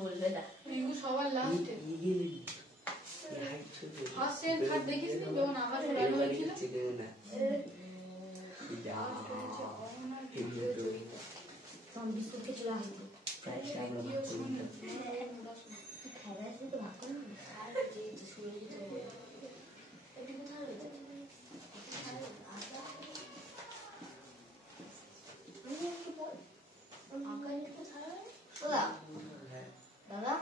বলবে না সবার লাস্টে ফার্স্ট এন্ড থার্ড দেখিস নি যখন আকাশ উড়ানো হয়েছিল তখন বিস্কুটকে চলে আসতো প্রায় খেলা আসলে তো ভাগ করে না এটি কোথায় রয়েছে দাদা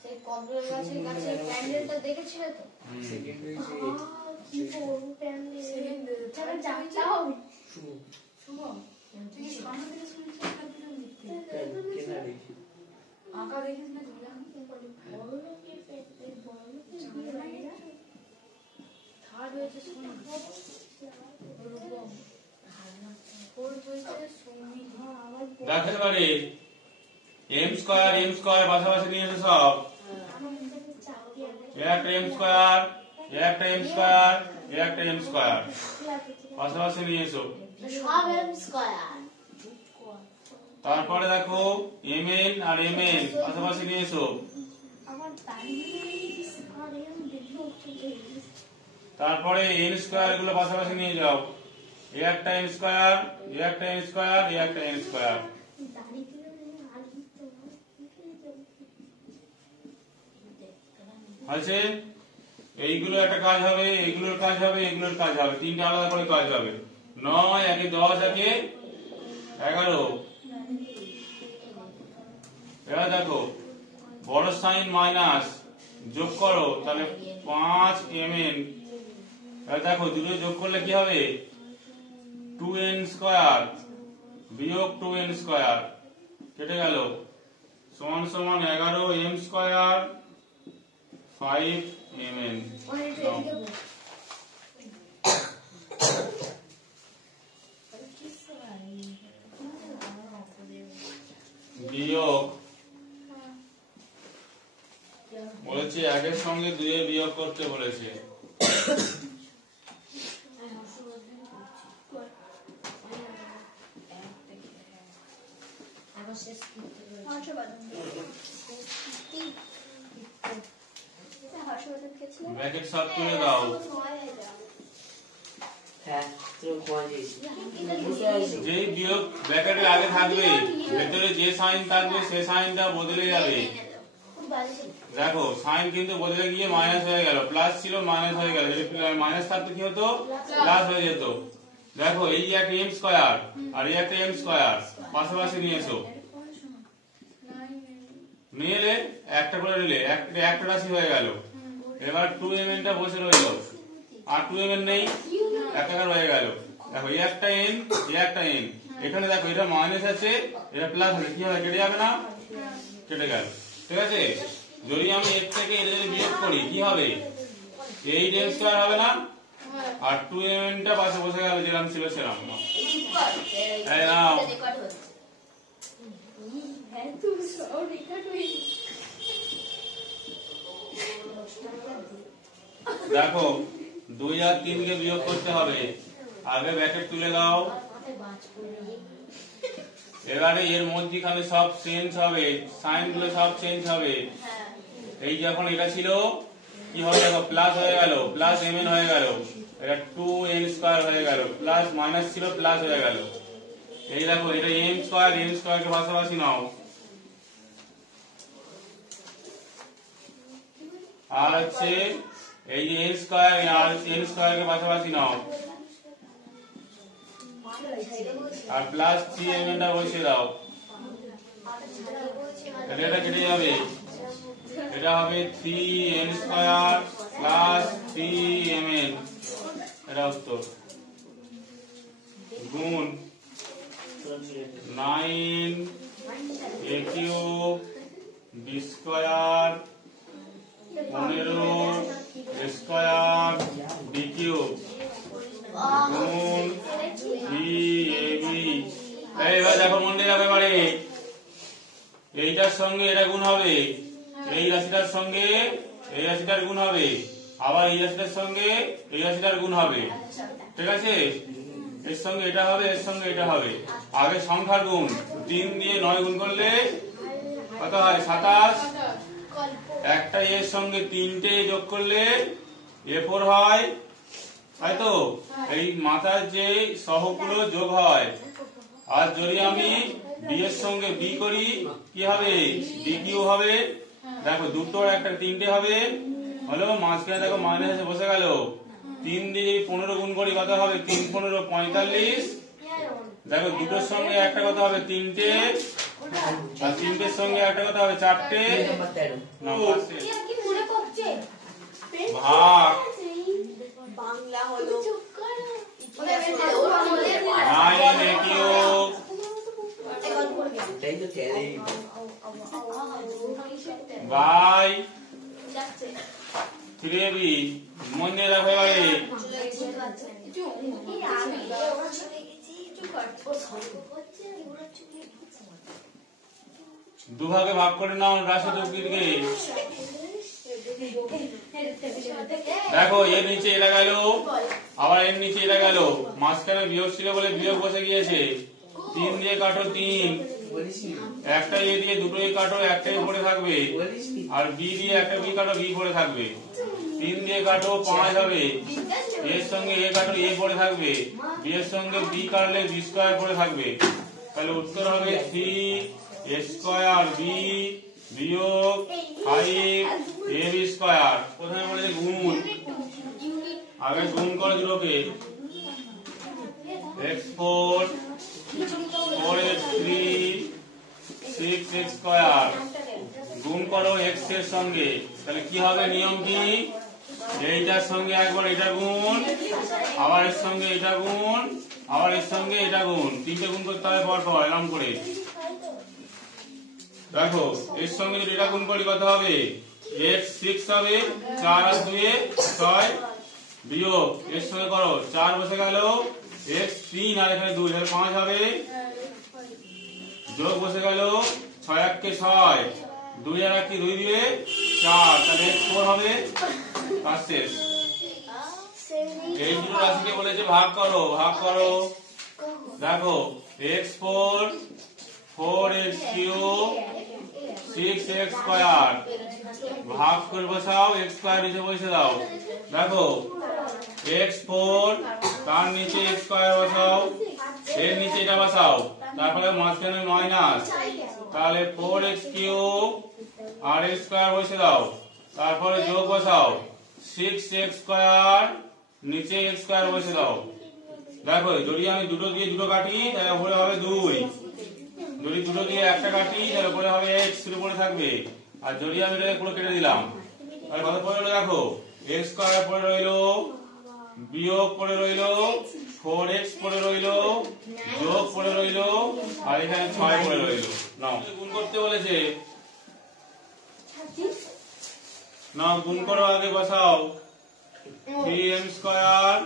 সেই কদবেল গাছের কাছে প্যান্ডেলটা দেখেছিলে তো সেকেন্ড হয়েছে কি বড় প্যান্ডেল চলো যাও শুভ তুই সামনে থেকে শুনছিস একটা দিলাম দেখতে আঁকা দেখিস না বড় লোকের প্যান্ডেল বড় লোকের বিয়ে থার্ড হয়েছে সোনা ফোর্থ হয়েছে সৌমিক দেখেন বাড়ি এম স্কয়ার পাশাপাশি নিয়ে এসো সব একটা এম স্কয়ার একটা এম স্কয়ার একটা এম স্কয়ার পাশাপাশি নিয়ে এসো সব এম স্কয়ার তারপরে দেখো এম এন আর এম এন পাশাপাশি নিয়ে এসো আমার দাঁড়িয়ে আর এম দেখো তারপরে এন স্কয়ার গুলো পাশাপাশি নিয়ে যাও একটা এন স্কয়ার একটা এন স্কয়ার একটা এন স্কয়ার আছে এইগুলো একটা কাজ হবে এইগুলোর কাজ হবে এগুলোর কাজ হবে তিনটা আলাদা করে কাজ হবে 9 একে 10 একে 11 এবার দেখো বড় সাইন মাইনাস যোগ করো তাহলে 5 mn এবার দেখো দুটো যোগ করলে কি হবে 2n স্কয়ার বিয়োগ 2n স্কয়ার কেটে গেল সমান সমান 11 m স্কয়ার 5 mn বিয়োগ বলেছে একের সঙ্গে দুয়ে বিয়োগ করতে বলেছে ব্র্যাকেট সব তুলে দাও যে বিয়োগ ব্র্যাকেটের আগে থাকবে ভেতরে যে সাইন থাকবে সে সাইনটা বদলে যাবে দেখো সাইন কিন্তু বদলে গিয়ে মাইনাস হয়ে গেল প্লাস ছিল মাইনাস হয়ে গেল যদি মাইনাস থাকতো কি হতো প্লাস হয়ে যেত দেখো এই একটা এম স্কয়ার আর এই একটা এম স্কয়ার পাশাপাশি নিয়ে এসো নিয়ে এলে একটা করে নিলে একটা রাশি হয়ে গেল এবার 2mn টা বসে রইল আর 2mn নেই একাকার হয়ে গেল দেখো এই একটা n এই একটা n এখানে দেখো এটা মাইনাস আছে এটা প্লাস আছে কি হবে কেটে যাবে না কেটে গেল ঠিক আছে যদি আমি এর থেকে এটা যদি বিয়োগ করি কি হবে 8m স্কয়ার হবে না আর 2mn টা পাশে বসে গেল যেরকম ছিল সেরকম এই নাও দেখো 2 আর 3 কে বিয়োগ করতে হবে আগে ব্র্যাকেট তুলে দাও এবারে এর মধ্যখানে সব চেঞ্জ হবে সাইন গুলো সব চেঞ্জ হবে এই যখন এটা ছিল কি হবে দেখো প্লাস হয়ে গেল প্লাস mn হয়ে গেল এটা 2n স্কয়ার হয়ে গেল প্লাস মাইনাস ছিল প্লাস হয়ে গেল এই দেখো এটা m স্কয়ার কে পাশাপাশি নাও আর হচ্ছে এই যে n স্কয়ার আর n স্কয়ার কে পাশাপাশি নাও আর প্লাস 3mn টা বসিয়ে দাও এটা কেটে যাবে এটা হবে 3n স্কয়ার প্লাস 3mn এটা উত্তর গুণ 9 a cube b square 15 a square b cube গুণ ab এইবার দেখো মনে রাখবে বাড়ি এইটার সঙ্গে এটা গুণ হবে এই রাশিটার সঙ্গে এই রাশিটার গুণ হবে আবার এই রাশিটার সঙ্গে এই রাশিটার গুণ হবে ঠিক আছে এর সঙ্গে এটা হবে এর সঙ্গে এটা হবে আগে সংখ্যার গুণ 3 দিয়ে 9 গুণ করলে কত হয় 27। গল্প একটা এর সঙ্গে 3টে যোগ করলে A4 হয়, তাই তো? এই মাথার যে সহগগুলো যোগ হয়। আর যদি আমি বি এর সঙ্গে বি করি কি হবে? বি কিউ হবে। দেখো দুটোর একটা 3টে হবে, হলো মাঝখানে দেখো মাইনাস বসে গেল। 3 দিয়ে 15 গুণ করি কত হবে? 3 15 45। দেখো দুটোর সঙ্গে একটা কত হবে? 3টে, আর 3টের সঙ্গে একটা কত হবে? 4টে। কি মনে করছে ভাগ বাংলা হলো nine A cube by 3ab। মন দিয়ে রাখো এবারে। দুভাগে ভাগ করে নাও রাশি দুটিকে। দেখো এর নিচে এটা গেল, আবার এর নিচে এটা গেল, মাঝখানে বিয়োগ ছিল বলে বিয়োগ বসে গিয়েছে। 3 দিয়ে কাটো 3, একটা এ দিয়ে দুটো এ কাটো, একটাই পড়ে থাকবে। আর বি দিয়ে একটা বি কাটো, বি পড়ে থাকবে। 3 দিয়ে কাটো 5 হবে, এর সঙ্গে এ কাটো, এ পড়ে থাকবে। বি এর সঙ্গে বি কাটলে বি স্কয়ার পড়ে থাকবে। তাহলে উত্তর হবে 3 স্কয়ার বি বিয়োগ 5 ab স্কয়ার। প্রথমে বলেছে গুণ, আগে গুণ করে দুটোকে। x4 4x3 6x স্কয়ার গুণ করো x এর সঙ্গে। তাহলে কি হবে? নিয়ম কি? এইটার সঙ্গে একবার এটা গুণ, আবার এর সঙ্গে এটা গুণ, আবার এর সঙ্গে এটা গুণ। 3টে গুণ করতে হবে পর পর এরকম করে। দেখো এর সঙ্গে যদি এটা গুণ করি কত হবে? x6 হবে, 4 আর 2 6 বিয়োগ এর সঙ্গে করো 4 বসে গেল, x3 আর এখানে 2 তাহলে 5 হবে, যোগ বসে গেল 6 1 কে 6, 2 আর 1 কে 2 দিবে 4, তাহলে x4 হবে। কাজ শেষ। এই দুটো রাশিকে বলেছে ভাগ করো, ভাগ করো। দেখো x4 4x cube 6x square ভাগ করে বসাও, x স্কয়ার নিচে বসে দাও। দেখো x4 তার নিচে x স্কয়ার বসাও, এর নিচে এটা বসাও, তারপরে মাঝখানে মাইনাস, তাহলে 4x কিউব আর x স্কয়ার বসে দাও, তারপরে যোগ বসাও 6x স্কয়ার নিচে x স্কয়ার বসে দাও। দেখো যদি আমি দুটো দিয়ে দুটো কাটি তাহলে উপরে হবে 2, যদি দুটো দিয়ে একটা কাটি তাহলে উপরে হবে x এর উপরে থাকবে। আর যদি আমি এটাকে পুরো কেটে দিলাম তাহলে কত পড়ে রইলো? দেখো x স্কয়ার পড়ে রইলো, বিয়োগ পড়ে রইলো, 4x পড়ে রইলো, যোগ পড়ে রইলো, আর এখানে 6 পড়ে রইলো। নাও গুণ করতে বলেছে, নাও গুণ করো, আগে বসাও 3m স্কয়ার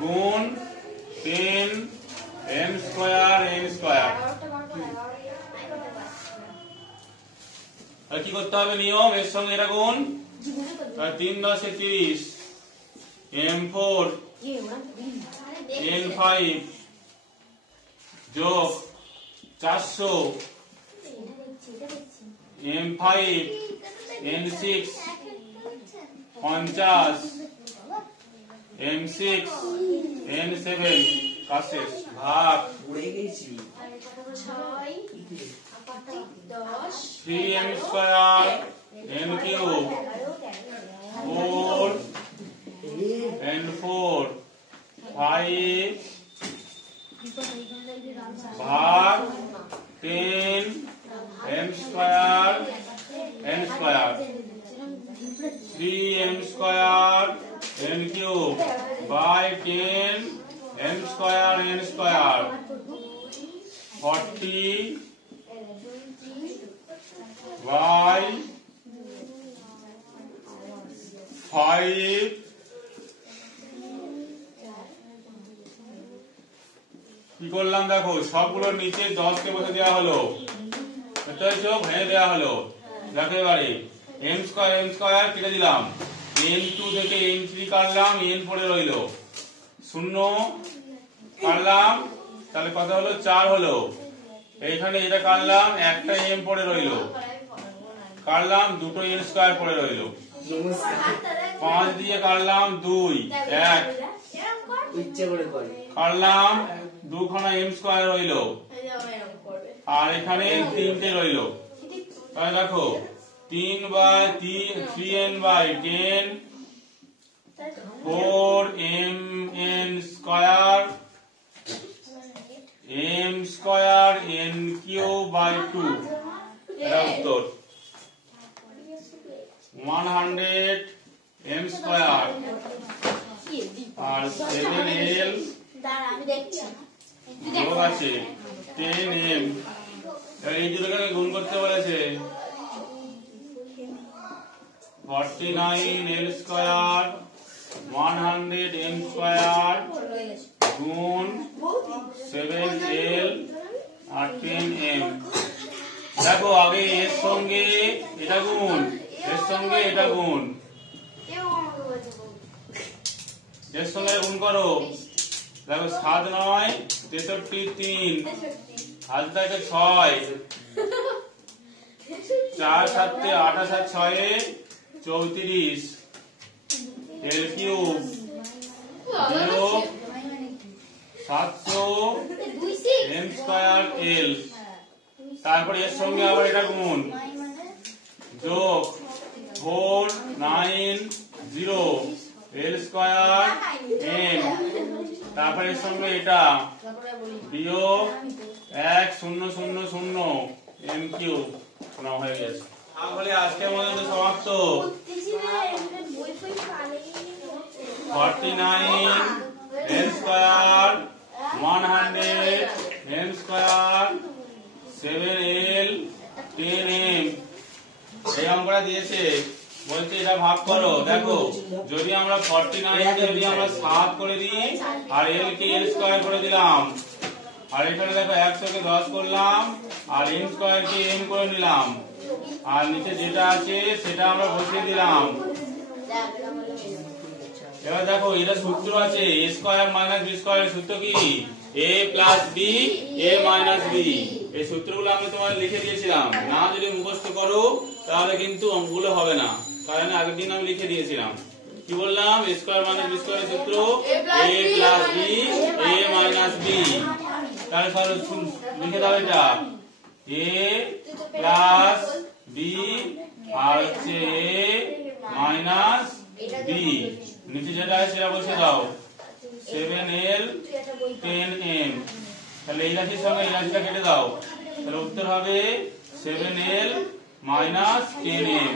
গুণ 10m স্কয়ার n স্কয়ার। কি করতে হবে? নিয়ম, এর সঙ্গে এটা গুণ, 3 10 30, m4 n5 যোগ 400 m5 n6 50 m6 n7 কাজ শেষ। ভাগ উড়ে গেছি 3m square n cube 4 n4 5 ভাগ 10 m square n square 3m square n cube by 10 m square n square 40 by 5 কি করলাম? দেখো সবগুলোর নিচে 10 কে বসে দেওয়া হলো, ভেঙে দেওয়া হলো। দেখো এবারে m স্কয়ার কেটে দিলাম, n2 থেকে n3 কাটলাম, n পড়ে রইল, 0 কাটলাম, তাহলে কত হলো 4 হলো। এইখানে এটা কাটলাম, একটা m পড়ে রইল, কাটলাম, দুটো n স্কয়ার পড়ে রইল, 5 দিয়ে কাটলাম 2 1 কাটলাম, 2 খানা m স্কয়ার রইল, আর এখানে 3টে রইল। তাহলে দেখো 3/3n/10 4mn square m square n³/2, এটা উত্তর। 100 m স্কয়ার আর 7l আমি দেখছি যোগ আছে 10m। এই দুটোকে গুণ করতে বলেছে, 49l স্কয়ার 100m স্কয়ার গুণ 7l আর 10m। দেখো আগে এর সঙ্গে এটা গুণ, এর সঙ্গে এটা গুণ, এর সঙ্গে গুণ করো। দেখো 7 9 63 3 হাত থেকে 6 4 7 8 7 6 34 l cube 700 m square l। তারপরে এর সঙ্গে আবার এটা গুণ, যোগ 4 9 0 l স্কয়ার m, তারপরে এর সঙ্গে এটা বিয়োগ 1 0 0 0 m কিউব। না হয়ে গেছে। তাহলে আজকের মতো সমাপ্ত। 49 m square 100 m square 7l 10m এই অঙ্কটা দিয়েছে, বলছে এটা ভাগ করো। দেখো যদি আমরা 49 কে যদি আমরা 7 করে দিই আর l কে l স্কয়ার করে দিলাম, আর এখানে দেখো 100 কে 10 করলাম আর m স্কয়ার কে m করে নিলাম, আর নিচে যেটা আছে সেটা আমরা বসিয়ে দিলাম। এবার দেখো এটা সূত্র আছে a স্কয়ার মাইনাস b স্কয়ারের সূত্র কি a plus b a minus b। এই সূত্রগুলো আমি তোমাদের লিখে দিয়েছিলাম, না যদি মুখস্থ করো তাহলে কিন্তু অঙ্কগুলো হবে না, কারণ আগের দিন আমি লিখে দিয়েছিলাম। কি বললাম? a স্কয়ার মাইনাস b স্কয়ারের সূত্র a plus b a minus b। তাহলে সরো লিখে দাও এটা a প্লাস b আর হচ্ছে a মাইনাস b, নিচে যেটা আছে সেটা বসে দাও 7l 10m। তাহলে এই রাশির সঙ্গে এই রাশিটা কেটে দাও, তাহলে উত্তর হবে 7l মাইনাস 10m।